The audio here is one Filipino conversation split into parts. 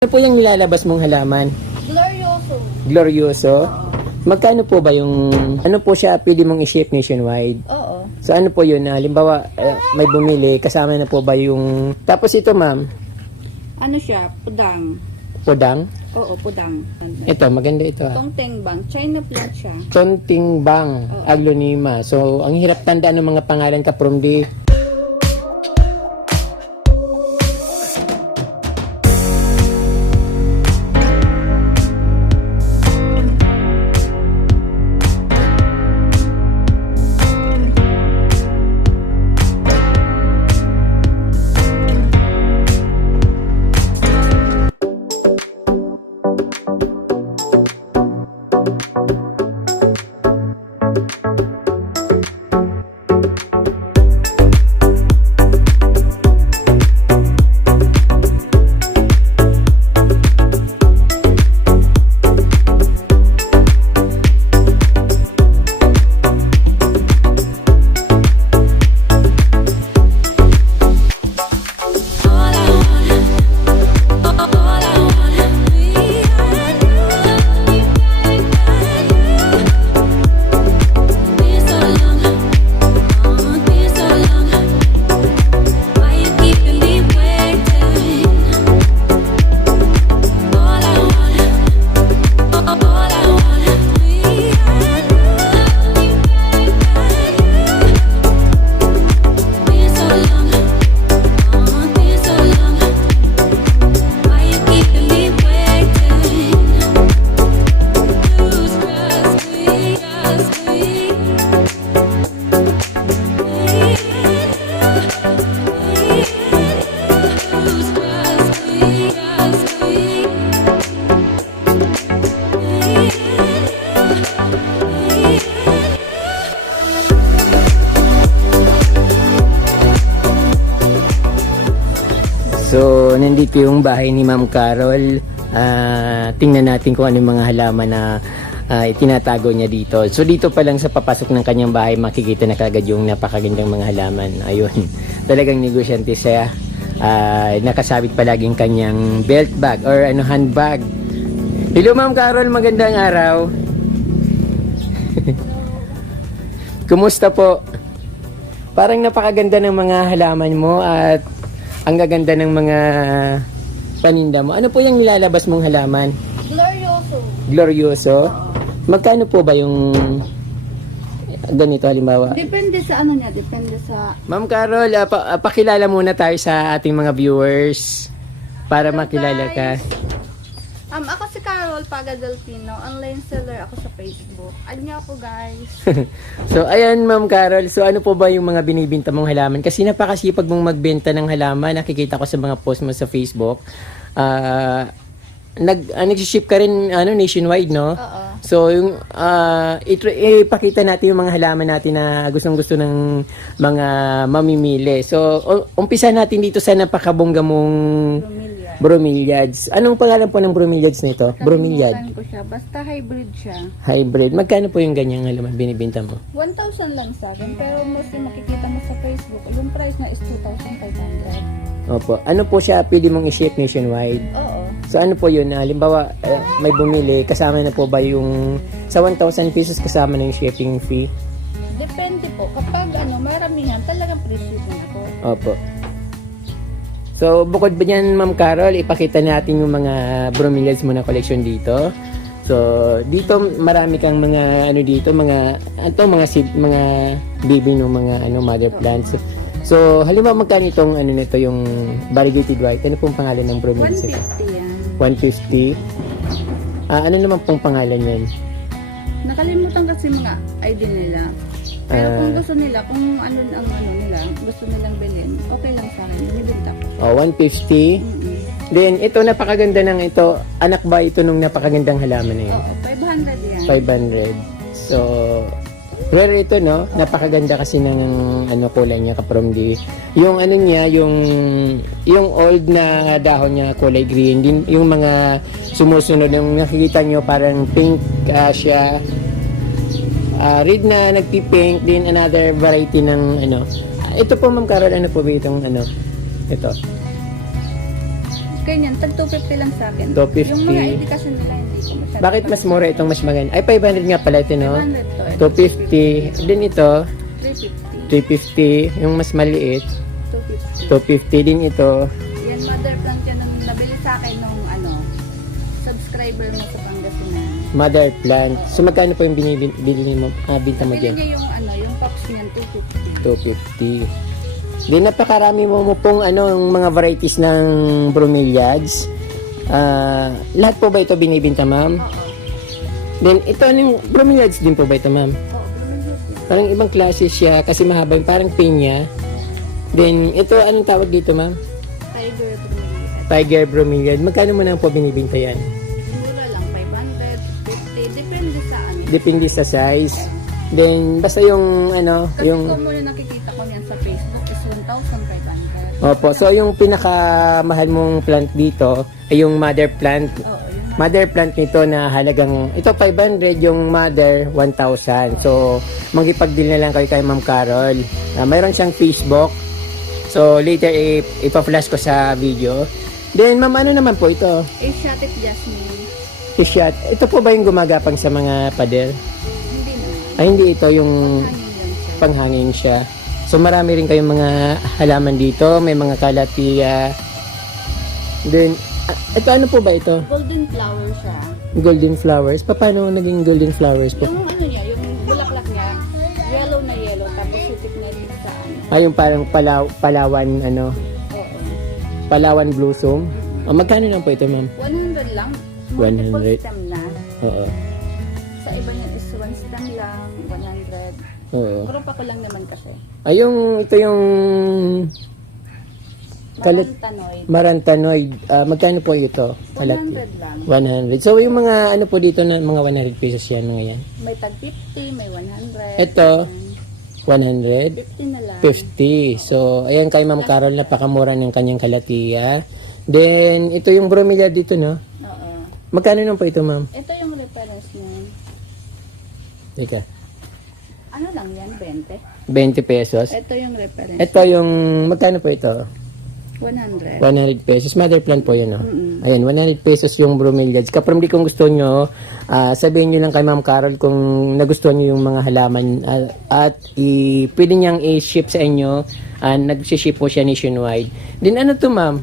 Ano po yung nilalabas mong halaman? Glorioso. Glorioso? Oo. Magkano po ba yung, ano po siya pwede mong i-ship nationwide? Oo. So ano po yun? Halimbawa, may bumili, kasama na po ba yung... Tapos ito ma'am, Ano siya? Pudang. podang? Oo, pudang. Ito, maganda ito ah. Tongteng bang. China plant siya. Tonting Bang, Oo. Aglonema. So, ang hirap tandaan ng mga pangalan ka from the... So, nandito yung bahay ni Ma'am Carol. Tingnan natin kung ano yung mga halaman na itinatago niya dito. So, dito pa lang sa papasok ng kanyang bahay, makikita na kagad yung napakagandang mga halaman. Ayun, talagang negosyante siya. Nakasabit palaging kanyang belt bag or handbag. Hello Ma'am Carol, magandang araw. Kumusta po? Parang napakaganda ng mga halaman mo at ang gaganda ng mga paninda mo. Ano po yung nilalabas mong halaman? Glorioso. Glorioso? Magkano po ba yung ganito halimbawa? Depende sa ano niya. Depende sa... Ma'am Carol, pakilala muna tayo sa ating mga viewers para makilala ka. Ako si Carol Pagadelpino. Online seller ako sa Facebook. Add niyo ako, guys. So, ayan Ma'am Carol. So, ano po ba yung mga binibenta mong halaman? Kasi napakasipag mong magbenta ng halaman. Nakikita ko sa mga post mo sa Facebook. Nag-ship ka rin nationwide, no? Oo. So, yung ipakita natin yung mga halaman natin na gustong-gusto ng mga mamimili. So, umpisa natin dito sa napakabongga mong bromeliads. Anong pangalan po ng bromeliads na ito? Bromeliad. Kalimutan ko siya. Basta hybrid siya. Hybrid. Magkano po yung ganyang halaman binibenta mo? 1,000 lang sa akin. Pero mostly makikita mo sa Facebook. Yung price na is 2,500. Opo. Ano po siya pwede mong i-ship nationwide? Oo. So ano po yun? Halimbawa, may bumili, kasama na po ba yung sa 1,000 pesos kasama na yung shipping fee? Depende po. Kapag maramihan, talagang presyo din ako. Opo. So, bukod ba dyan, Ma'am Carol, ipakita natin yung mga bromeliads mo na collection dito. So, dito marami kang mga dito, mga mga baby ng mga mother plants. So, halimbawa magkano itong nito yung variegated white? Ano pong pangalan ng bromeliads? 150 yan. 150. Ano naman pong pangalan yan? Nakalimutan kasi mga ID nila. Pero kung gusto nila, kung nila, gusto nilang bilhin, okay lang sa akin. Bibigta ko. 150. Then, ito napakaganda ng ito. Anak ba ito nung napakagandang halaman na yun? Oo, 500 yan. 500. So, rare ito, no? Napakaganda kasi ng kulay niya from the yung niya, yung old na dahon niya kulay green. Din yung mga sumusunod yung nakikita niyo parang pink siya. Red na nagpi-pink din another variety ng Ito po Ma'am Carol, ano po ba itong ito? ganyan, tag 250 lang sa akin. 250. Yung mga ID kasi nila, hindi ko masyado. Bakit mas mura itong mas maganda? Ay, 500 nga pala ito, no? 500 to. 250. Din ito, 350. 350. Yung mas maliit, 250. 250 din ito. Yan, mother plant yan nung nabili sa akin nung subscriber mo sa Pangasinan. Mother plant. So, magkano po yung binibili mo? Binta mo Nabili dyan? niya yung pops niyan, 250. 250. Then, napakarami mo pong yung mga varieties ng bromeliads. Lahat po ba ito binibinta, ma'am? Oo. Then, ito, anong bromeliads din po ba ito, ma'am? Oo, bumili siya. Parang ibang klase siya kasi mahaba, parang pinya. Then, ito, anong tawag dito, ma'am? Tiger bumili. Tiger bromeliad. Magkano mo na po binibinta yan? Mura lang, 500, 50, depende sa ano. Depende sa size. Then, basta yung, Kasi yung... kung muna nakikita ko niyan sa Facebook is 1,500. Opo, so yung pinakamahal mong plant dito ay yung mother plant. Oo, yun. Mother plant nito na halagang, ito 500, yung mother 1,000. So, magipag-deal na lang kayo kay Ma'am Carol. Mayroon siyang Facebook. So, later ipa-flash ko sa video. Then, ma'am, ano naman po ito? Asiatic Jasmine. T-shirt. Ito po ba yung gumagapang sa mga pader? Hindi naman. Ay, hindi ito yung Hangin lang siya. panghangin siya. So, marami rin kayong mga halaman dito. May mga kalatia. Then, ito ano po ba ito? Golden flower siya. Golden flowers. Paano naging golden flowers po? Yung ano niya, yung bulaklak niya, yellow na yellow, tapos sitik na rin sa ano. Yung parang palawan, Oo. palawan blossom. Magkano lang po ito, ma'am? 100 lang. 100. Multiple stem na. Oo. Sa iba niya is one stem lang, 100. Oo. Pero pa ko lang naman kasi. Ito yung Marantanoid. Marantanoid. Magkano po ito? 100 lang. 100. So, yung mga ano po dito na mga 100 pesos yan, mga yan. May tag 50, may 100. Ito, 100. 50 na lang. 50. So, ayan kay Ma'am Carol, napakamura ng kanyang kalatia. Then, ito yung bromelia dito, no? Oo. Magkano naman po ito, ma'am? Ito yung reference niya. Teka, Ano lang yan? 20? 20 pesos. Ito yung reference. Ito yung, magkano po ito? 100. 100 pesos. Mother plant po yun, no? Mm-mm. Ayan, 100 pesos yung bromeliads. Kaprom di kung gusto nyo, sabihin nyo lang kay Ma'am Carol kung nagustuhan nyo yung mga halaman at pwede niyang i-ship sa inyo. Nag-ship po siya nationwide. Then ano to, ma'am?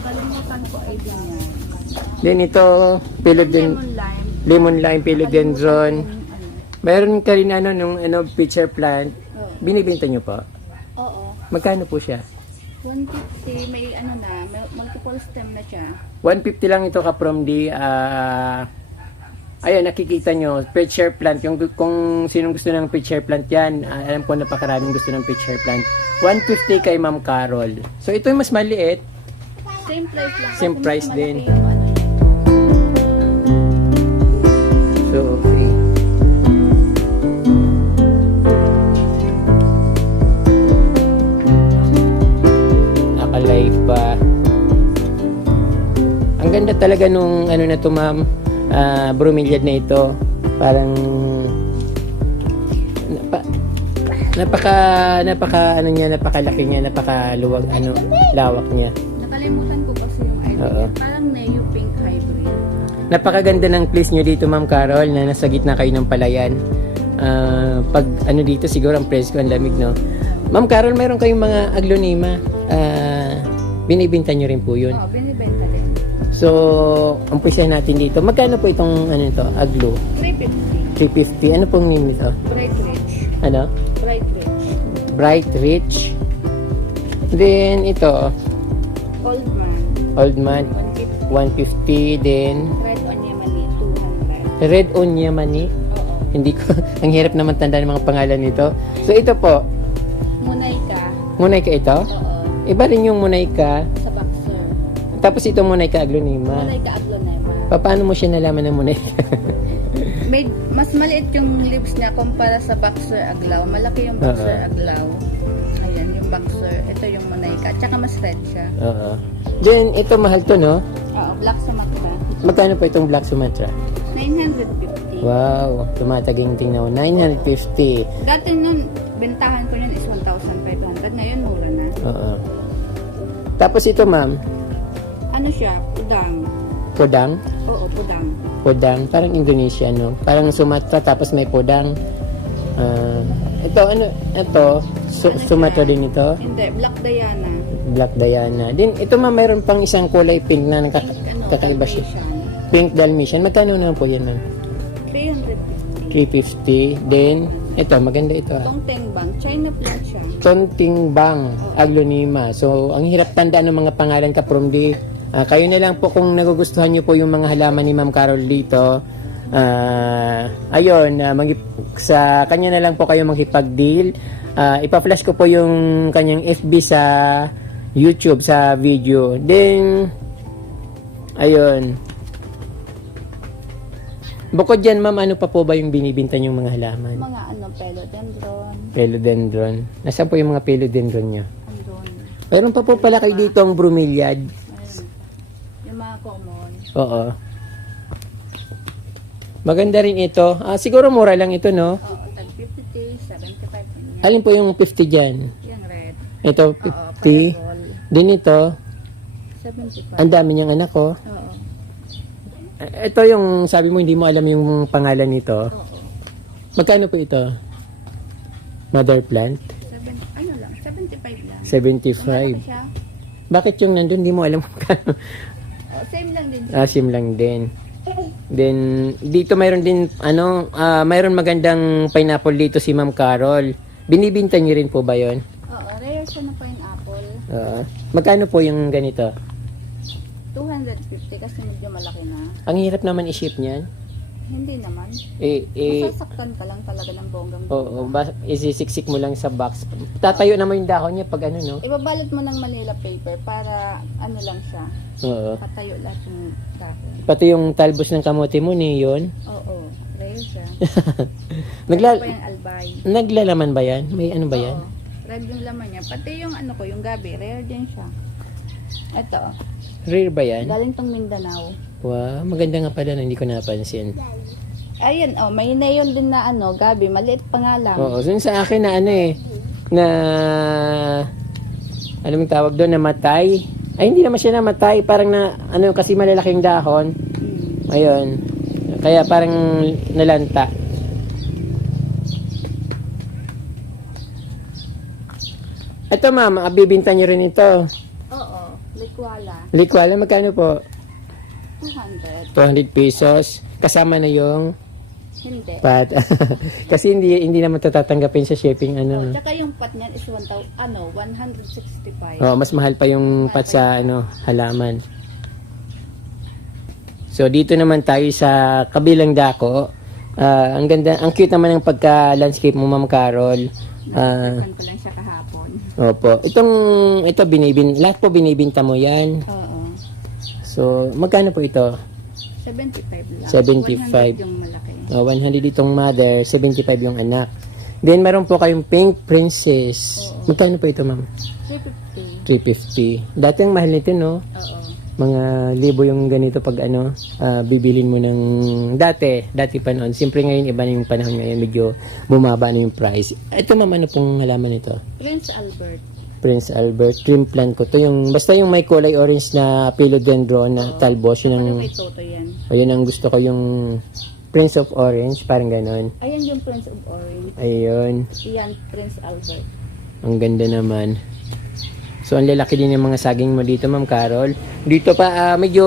Kalimutan ko ID niya. Then ito, philodendron. Lemon lime. Lemon lime, philodendron. Ano? Meron ka rin nung pitcher plant. Oo. Binibenta nyo po? Oo. Magkano po siya? 150, may ano na, may multiple stem na siya. 150 lang ito ka from the ayan, nakikita nyo, pitcher plant. Yung, kung sinong gusto ng pitcher plant yan, alam ko napakaraming gusto ng pitcher plant. 150 kay Ma'am Carol. So ito yung mas maliit. Same price lang. Same Kasi price mas din. malaki yung ano niya. So, okay. Naka-live pa. Ang ganda talaga nung ano na to, ma'am, bromeliad na ito. Parang napakalaki niya, napakaluwag, lawak niya. Nakalimutan ko kasi yung ID Oo. niya. Parang neo pink hybrid. Napakaganda ng place nyo dito, Ma'am Carol, na nasa gitna kayo ng palayan. Pag ano dito, siguro ang presko, ang lamig, no? Ma'am Carol, mayroon kayong mga aglonema. Binibinta nyo rin po yun. Oo, binibenta din. So, umpisahan natin dito. Magkano po itong ano ito, aglo? 350. 350. Ano pong name nito? Bright Rich. Ano? Bright Rich. Bright Rich. Then, ito, Old Man. Old Man, 150. 150. Then, Red Onion Mani, 200. Red Onion Mani. Oo. Hindi ko, ang hirap naman tanda ng mga pangalan nito. So, ito po, Munayka. Munayka ito. Oo. Iba rin yung Munayka. Sa boxer. Tapos ito Munayka aglonema. Munayka aglonema. Paano mo siya nalaman ng Munayka? Mas maliit yung leaves niya kumpara sa boxer aglaw. Malaki yung boxer aglaw. Ayan, yung boxer. Ito yung Munayka. Tsaka mas red siya. Oo. Then, ito mahal to, no? Oo, black Sumatra. Magkano po itong Black Sumatra? 950. Wow, tumataging tingnan. 950. Dati nun, bentahan ko yun is 1,500. Ngayon, mura na. Oo. Tapos ito, ma'am, Ano siya? Pudang. Pudang? Oo, pudang. Pudang. Parang Indonesia, no? Parang Sumatra tapos may pudang. Ito, ano? Ito, Sumatra siya? din ito. Hindi, Black Diana. Black Diana. Din, ito mayroon pang isang kulay pink na kakaiba siya. Dalmatian. Pink Dalmatian. Magkano naman po yan, ma'am? 350. 350. Then, ito, maganda ito. Tongteng Bang. China plant siya. Tonting Bang, Aglonema. So, ang hirap tandaan ng mga pangalan ka from di. Kayo na lang po kung nagugustuhan nyo po yung mga halaman ni Ma'am Carol dito. Ayun, sa kanya na lang po kayo makipag-deal. Ipa-flash ko po yung kanyang FB sa YouTube, sa video. Then, ayun. Bukod dyan, ma'am, ano pa po ba yung binibinta yung mga halaman? Mga philodendron. Philodendron. Nasaan po yung mga philodendron nyo? Andun. Meron pa po pala kayo dito ang bromeliad. Mayroon. Yung mga common. Oo. Maganda rin ito. Siguro mura lang ito, no? Oo, tag 50, 75. Yan. Alin po yung 50 dyan? Yung red. Ito, Oo, 50. parabol. Din ito. 75. Ang dami niyang anak, oh. Oo. Ito yung, sabi mo, hindi mo alam yung pangalan nito. Oo. Magkano po ito? Mother plant? Ano lang, 75 lang. 75. Malaki siya. Bakit yung nandun, hindi mo alam magkano? Oh, same lang din siya. Asim lang din. Then, dito mayroon din, mayroon magandang pineapple dito si Ma'am Carol. Binibinta niyo rin po ba yon? Oo, rare siya na pineapple. Magkano po yung ganito? 250 kasi medyo malaki na. Ang hirap naman i-ship niyan. Hindi naman. Masasaktan ka lang talaga ng bonggang. Oo, isisiksik mo lang sa box. Tatayo naman yung dahon niya pag ano, no? Ibabalot mo ng Manila paper para ano lang siya. Oo. Patayo lahat yung dahon. Pati yung talbos ng kamote mo ni yun. Oo, rare siya. Nagla- Ito pa yung albay. Naglalaman ba yan? May ano ba yan? Oo, red yung laman niya. Pati yung ano ko, yung gabi, rare din siya. Ito, Rare ba yan? galing tong Mindanao. Wow, maganda nga pala na hindi ko napansin. Ayun, may neon din na ano, gabi, maliit pa nga lang. Oo, so yun sa akin na ano na ano yung tawag doon, namatay. Ay, hindi naman siya namatay, parang na, ano, kasi malalaking dahon. Ayun. Kaya parang nalanta. Ito ma'am, bibinta nyo rin ito. Oo, likwala, Likwala, magkano po? 200. 200 pesos. Kasama na yung Hindi. pat. Kasi hindi naman ito tatanggapin sa shipping. Ano. Tsaka yung pat niyan is 165. Oh, mas mahal pa yung pat sa halaman. So dito naman tayo sa kabilang dako. Ang ganda, ang cute naman ng pagka-landscape mo, Ma'am Carol. Nakalikan ko lang siya kahapon. Opo. Ito lahat po binibinta mo 'yan. Oo. So, magkano po ito? 75 lang. 75. 100 yung malaki. 100 itong mother, 75 yung anak. Then meron po kayong Pink Princess. Oo. Magkano po ito, ma'am? 350. 350. Dati ang mahal nito, no? Oo. Mga libo yung ganito pag bibilin mo ng dati pa noon. Siyempre ngayon iba na yung panahon ngayon, medyo bumaba na yung price. Ito ma'am, ano pong halaman ito? Prince Albert. Prince Albert, dream plant ko to. Yung, basta yung may kulay orange na philodendron na talbos, yun ang, Pero kay Toto yan. ayun ang gusto ko, yung Prince of Orange, parang ganon. Ayan yung Prince of Orange. Ayun, Iyan, Prince Albert. ang ganda naman. So, ang lalaki din yung mga saging mo dito, Ma'am Carol. Dito pa, medyo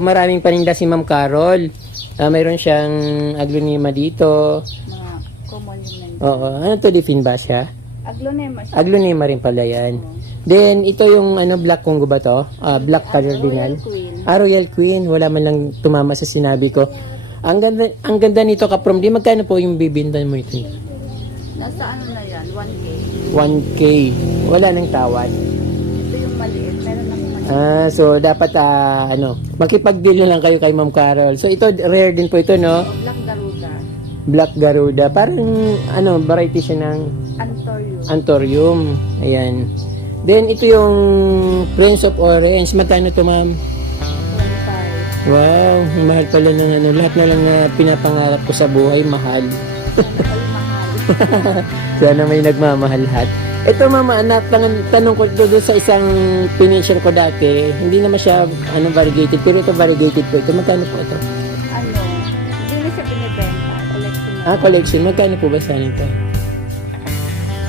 maraming paninda si Ma'am Carol. Mayroon siyang aglonema dito. Mga common yung nandito. Oo, ano to, Diffin ba siya? Aglonema siya. Aglonema rin pala yan. Oo. Then, ito yung Black Congo ba to? Black Cardinal. Royal Queen. Royal Queen. Wala man lang tumama sa sinabi ko. Ang ganda nito, Kaprom. Di magkano po yung bibintan mo ito? Nasa ano na yan? 1K. 1K. Wala nang tawad. Ito yung maliit. Meron lang maliit. So dapat makipag-deal na lang kayo kay Ma'am Carol. So ito rare din po ito, no? Black Garuda. Black Garuda. Parang variety siya ng Antorium. Antorium. Ayan. Then ito yung Prince of Orange. Magkano to, ma'am? 25. Wow, mahal pala ng lahat na lang na pinapangarap ko sa buhay, mahal. Ay, mahal. Sana may nagmamahal lahat. Ito mama, tanong ko doon sa isang pination ko dati, hindi naman siya variegated, pero ito variegated po. Ito, magkano po ito? Ano, hindi na siya binibenta. Collection na. Collection. Magkano po ba sa nito?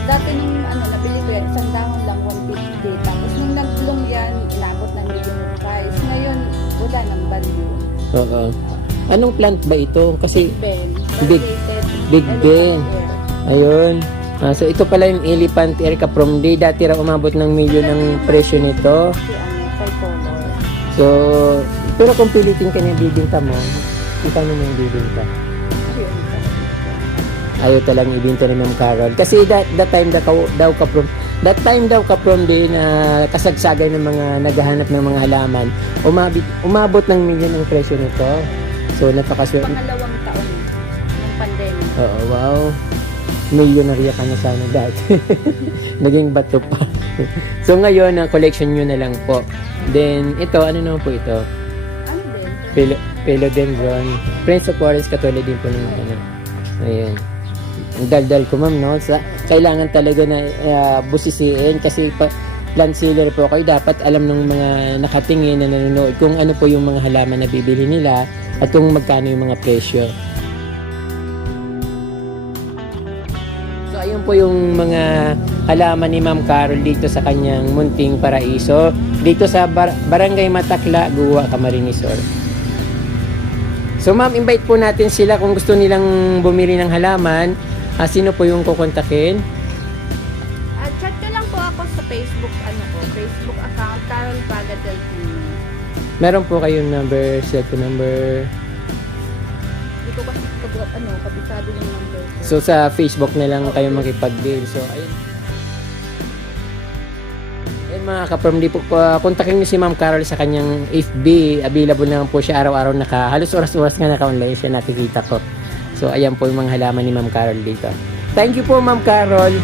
Dati nung nabili ko yan, isang dahon lang, 150. Tapos nung nag-bloom yan, inabot ng medium price. Ngayon, wala ng value. Oo. Anong plant ba ito? Kasi, Ben. Big- Big Ben. Ayun. So ito pala yung elephant ear Caprom-D. Dati raw umabot ng milyon ang presyo nito. Kasi color. So, pero kung pilitin ka niya bibinta mo, paano mo yung bibinta? Ayaw talagang ibinta ni Ma'am Carol. Kasi that time daw Caprom-D na kasagsagan ng mga naghahanap ng mga halaman, umabot ng milyon ang presyo nito. So, napakaswerte. Pangalawang taon ng pandemic. Oo, wow. Milyonarya ka na sana dati. Naging bato pa. So ngayon, ang collection nyo na lang po. Then, ito, ano naman po ito? Ano din? Philodendron. Prince of Forest, katulad din po ng Ayan. Ang daldal ko, ma'am, no? Kailangan talaga na busisiin kasi plant seller po kayo. Dapat alam ng mga nakatingin na nanonood kung ano po yung mga halaman na bibili nila at kung magkano yung mga presyo. So ayun po yung mga halaman ni Ma'am Carol dito sa kanyang munting paraiso dito sa Barangay Matakla, Guwa, Camarines Sur. So ma'am, invite po natin sila kung gusto nilang bumili ng halaman. Sino po yung kukontakin? Chat ko lang po ako sa Facebook Facebook account Carol Paga del Pino. Meron po kayong number, cellphone number. Hindi ko kasi kabisado yung number ko. So sa Facebook na lang kayo makipag-deal. So ayun. Ayun mga ka-Caprom-D po, kontakin niyo si Ma'am Carol sa kanyang FB. Available naman po siya araw-araw, halos oras-oras nga naka-online siya, nakikita ko. So ayan po yung mga halaman ni Ma'am Carol dito. Thank you po Ma'am Carol.